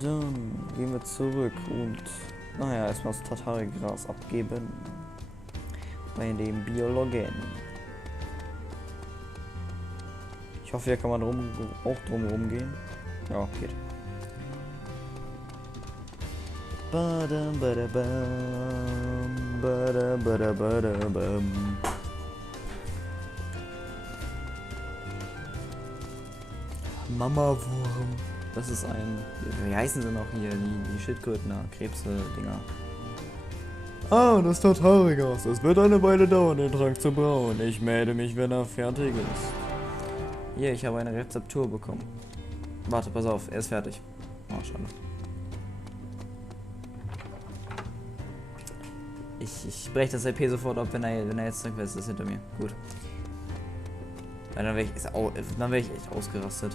Dann gehen wir zurück und naja, erstmal das Tatari-Gras abgeben. Bei dem Biologen. Ich hoffe, hier kann man auch drum rumgehen. Ja, geht. Badam, badabam, badabadabadabam. Mama-Wurm. Das ist ein... Wie heißen sie noch hier? Die Schildkröten, Krebse-Dinger. Ah, das Tatari-Gas. Es wird eine Weile dauern, den Trank zu brauen. Ich melde mich, wenn er fertig ist. Hier, ich habe eine Rezeptur bekommen. Warte, pass auf, er ist fertig. Oh, schade. Ich breche das LP sofort ab, wenn er jetzt sagt, es ist hinter mir. Gut. Dann wäre ich echt ausgerastet.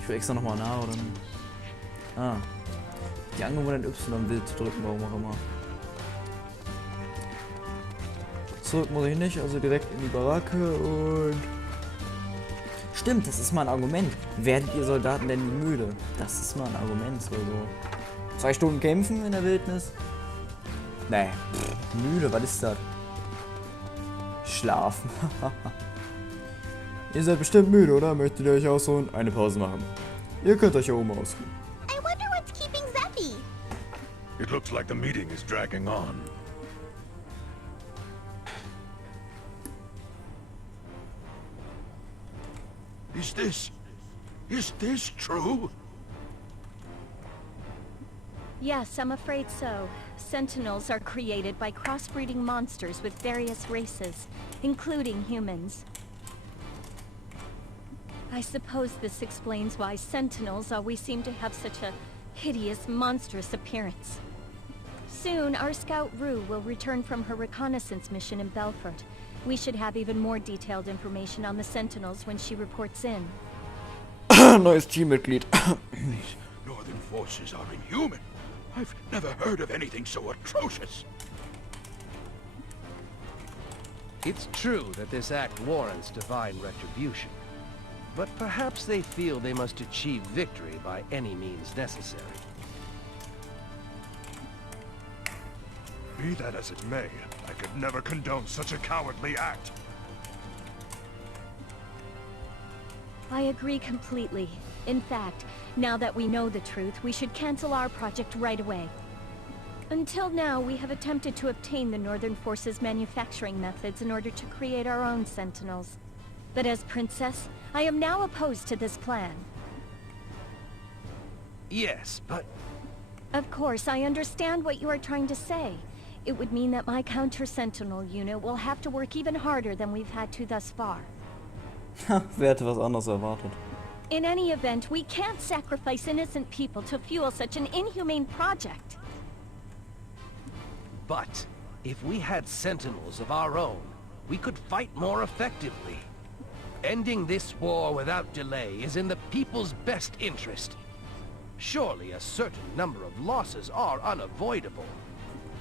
Ich will extra nochmal nach, oder? Ah. Die angewohnten Y wild zu drücken, warum auch immer. Zurück muss ich nicht, also direkt in die Baracke und... Stimmt, das ist mal ein Argument. Werdet ihr Soldaten denn nie müde? Das ist mal ein Argument, so. 2 Stunden kämpfen in der Wildnis? Nee, müde, was ist das? Schlafen. Ihr seid bestimmt müde, oder? Möchtet ihr euch ausruhen? Eine Pause machen. Ihr könnt euch hier oben ausruhen. I wonder what's keeping Zeffy. It looks like the meeting is dragging on. Is this true? Yes, I'm afraid so. Sentinels are created by crossbreeding monsters with various races, including humans. I suppose this explains why Sentinels always seem to have such a hideous, monstrous appearance. Soon, our scout Rue will return from her reconnaissance mission in Belfort. We should have even more detailed information on the Sentinels when she reports in. Neues Teammitglied. These northern forces are inhuman. I've never heard of anything so atrocious. It's true that this act warrants divine retribution. But perhaps they feel they must achieve victory by any means necessary. Be that as it may, I could never condone such a cowardly act. I agree completely. In fact, now that we know the truth, we should cancel our project right away. Until now, we have attempted to obtain the Northern Forces' manufacturing methods in order to create our own Sentinels. But as Princess, I am now opposed to this plan. Yes, but... Of course, I understand what you are trying to say. It would mean that my counter-Sentinel unit will have to work even harder than we've had to thus far. Wer hätte was anderes erwartet? In any event, we can't sacrifice innocent people to fuel such an inhumane project. But, if we had Sentinels of our own, we could fight more effectively. Ending this war without delay is in the people's best interest. Surely a certain number of losses are unavoidable.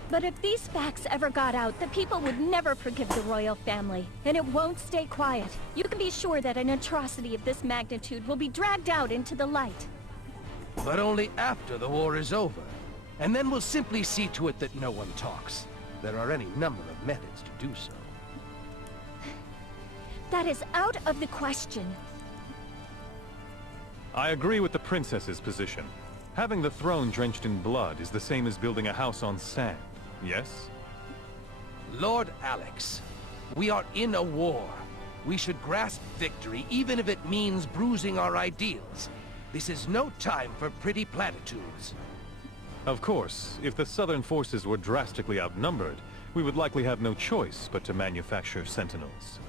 But if these facts ever got out, the people would never forgive the royal family, and it won't stay quiet. You can be sure that an atrocity of this magnitude will be dragged out into the light. But only after the war is over. And then we'll simply see to it that no one talks. There are any number of methods to do so. That is out of the question. I agree with the princess's position. Having the throne drenched in blood is the same as building a house on sand, yes? Lord Alex, we are in a war. We should grasp victory even if it means bruising our ideals. This is no time for pretty platitudes. Of course, if the southern forces were drastically outnumbered, we would likely have no choice but to manufacture sentinels.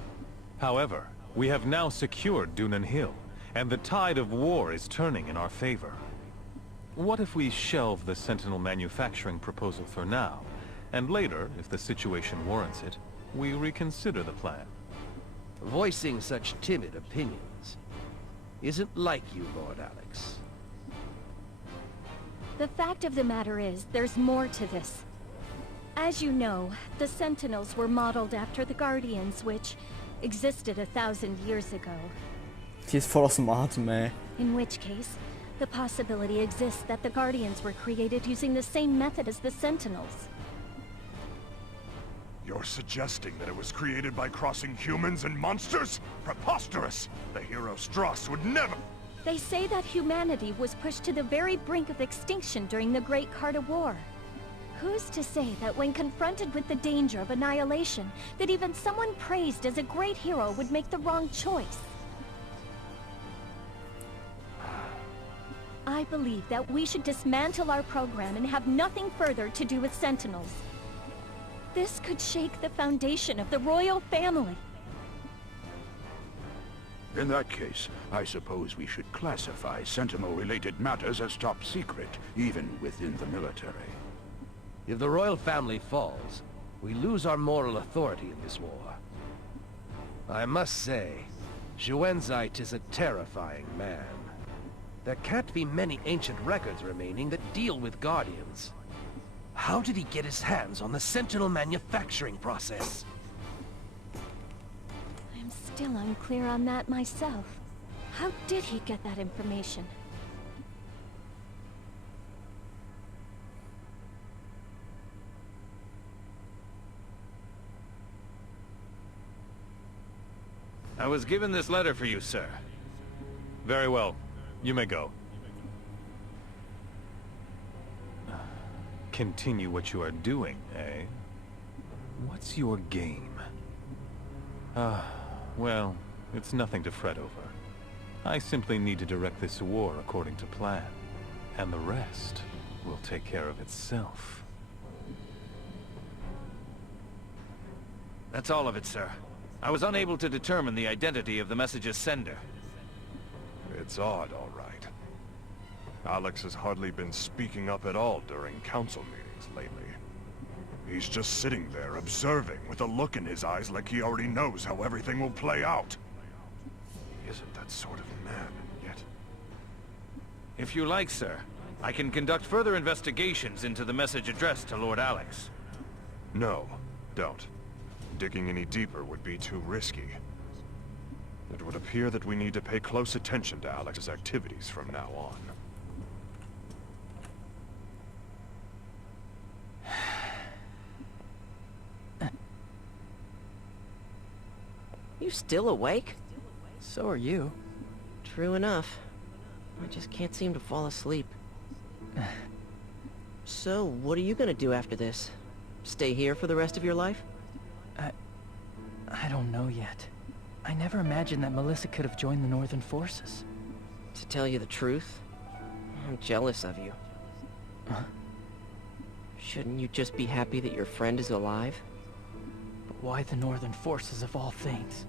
However, we have now secured Dunan Hill, and the tide of war is turning in our favor. What if we shelve the sentinel manufacturing proposal for now, and later, if the situation warrants it, we reconsider the plan? Voicing such timid opinions isn't like you, Lord Alex. The fact of the matter is, there's more to this. As you know, the Sentinels were modeled after the Guardians, which existed 1,000 years ago. Die ist voll aus dem Atem, ey. In which case, The possibility exists that the Guardians were created using the same method as the Sentinels. You're suggesting that it was created by crossing humans and monsters? Preposterous! The hero Strauss would never— They say that humanity was pushed to the very brink of extinction during the Great Carta War. Who's to say that when confronted with the danger of annihilation, that even someone praised as a great hero would make the wrong choice? I believe that we should dismantle our program and have nothing further to do with Sentinels. This could shake the foundation of the royal family. In that case, I suppose we should classify Sentinel-related matters as top secret, even within the military. If the royal family falls, we lose our moral authority in this war. I must say, Xuanzite is a terrifying man. There can't be many ancient records remaining that deal with Guardians. How did he get his hands on the Sentinel manufacturing process? I'm still unclear on that myself. How did he get that information? I was given this letter for you, sir. Very well. You may go. Continue what you are doing, eh? What's your game? Well, it's nothing to fret over. I simply need to direct this war according to plan, and the rest will take care of itself. That's all of it, sir. I was unable to determine the identity of the message's sender. It's odd, all right. Alex has hardly been speaking up at all during council meetings lately. He's just sitting there observing with a look in his eyes like he already knows how everything will play out. He isn't that sort of man, yet. If you like, sir, I can conduct further investigations into the message addressed to Lord Alex. No, don't. Digging any deeper would be too risky. It would appear that we need to pay close attention to Alex's activities from now on. You still awake? So are you. True enough. I just can't seem to fall asleep. So, what are you gonna do after this? Stay here for the rest of your life? I don't know yet. I never imagined that Melissa could have joined the Northern Forces. To tell you the truth, I'm jealous of you. Huh? Shouldn't you just be happy that your friend is alive? But why the Northern Forces of all things?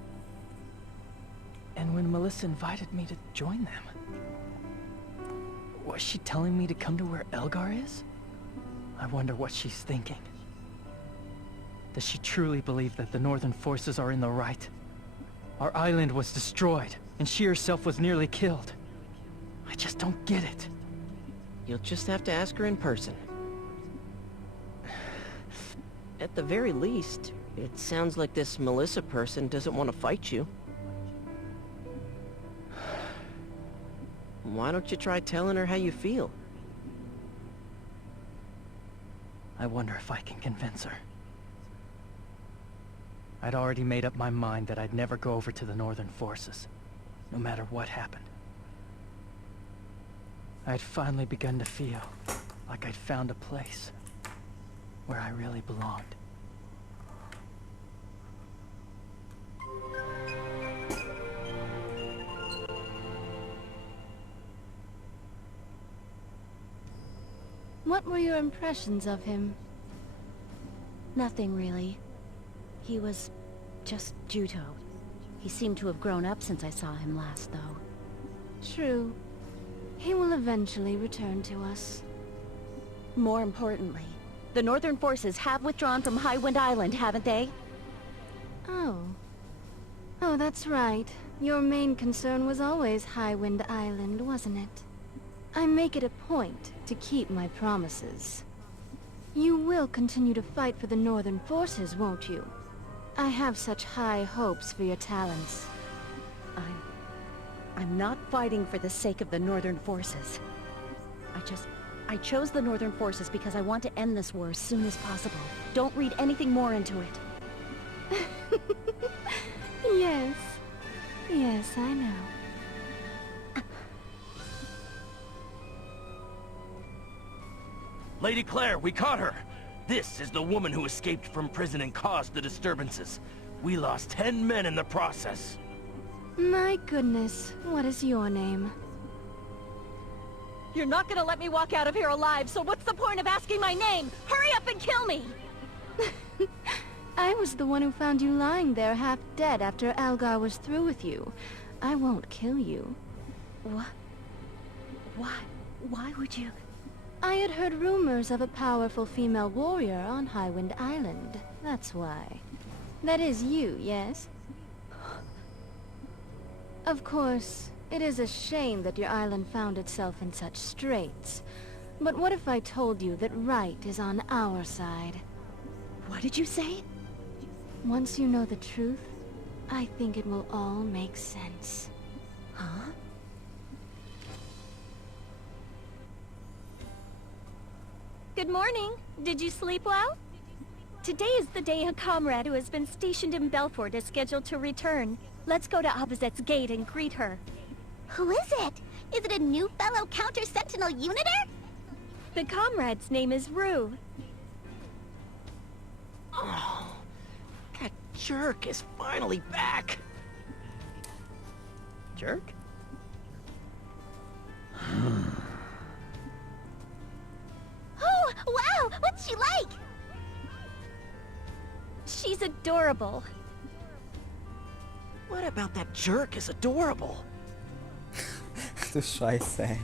And when Melissa invited me to join them, was she telling me to come to where Elgar is? I wonder what she's thinking. Does she truly believe that the Northern Forces are in the right? Our island was destroyed, and she herself was nearly killed. I just don't get it. You'll just have to ask her in person. At the very least, it sounds like this Melissa person doesn't want to fight you. Why don't you try telling her how you feel? I wonder if I can convince her. I'd already made up my mind that I'd never go over to the Northern Forces, no matter what happened. I'd finally begun to feel like I'd found a place where I really belonged. What were your impressions of him? Nothing really. He was just Juto. He seemed to have grown up since I saw him last, though. True. He will eventually return to us. More importantly, the Northern Forces have withdrawn from Highwind Island, haven't they? Oh. Oh, that's right. Your main concern was always Highwind Island, wasn't it? I make it a point to keep my promises. You will continue to fight for the Northern Forces, won't you? I have such high hopes for your talents. I'm not fighting for the sake of the Northern Forces. I chose the Northern Forces because I want to end this war as soon as possible. Don't read anything more into it. Yes. Yes, I know. Lady Claire, we caught her! This is the woman who escaped from prison and caused the disturbances. We lost 10 men in the process. My goodness, what is your name? You're not gonna let me walk out of here alive, so what's the point of asking my name? Hurry up and kill me! I was the one who found you lying there half dead after Algar was through with you. I won't kill you. What? Why would you? I had heard rumors of a powerful female warrior on Highwind Island. That's why. That is you, yes? Of course, it is a shame that your island found itself in such straits. But what if I told you that right is on our side? What did you say? Once you know the truth, I think it will all make sense. Huh? Good morning. Did you sleep well? Today is the day a comrade who has been stationed in Belfort is scheduled to return. Let's go to Opposite's gate and greet her. Who is it? Is it a new fellow counter-sentinel uniter? The comrade's name is Rue. Oh, that jerk is finally back. Jerk? Oh, wow! What's she like? She's adorable. What about that jerk is adorable? Du Scheiße, ey.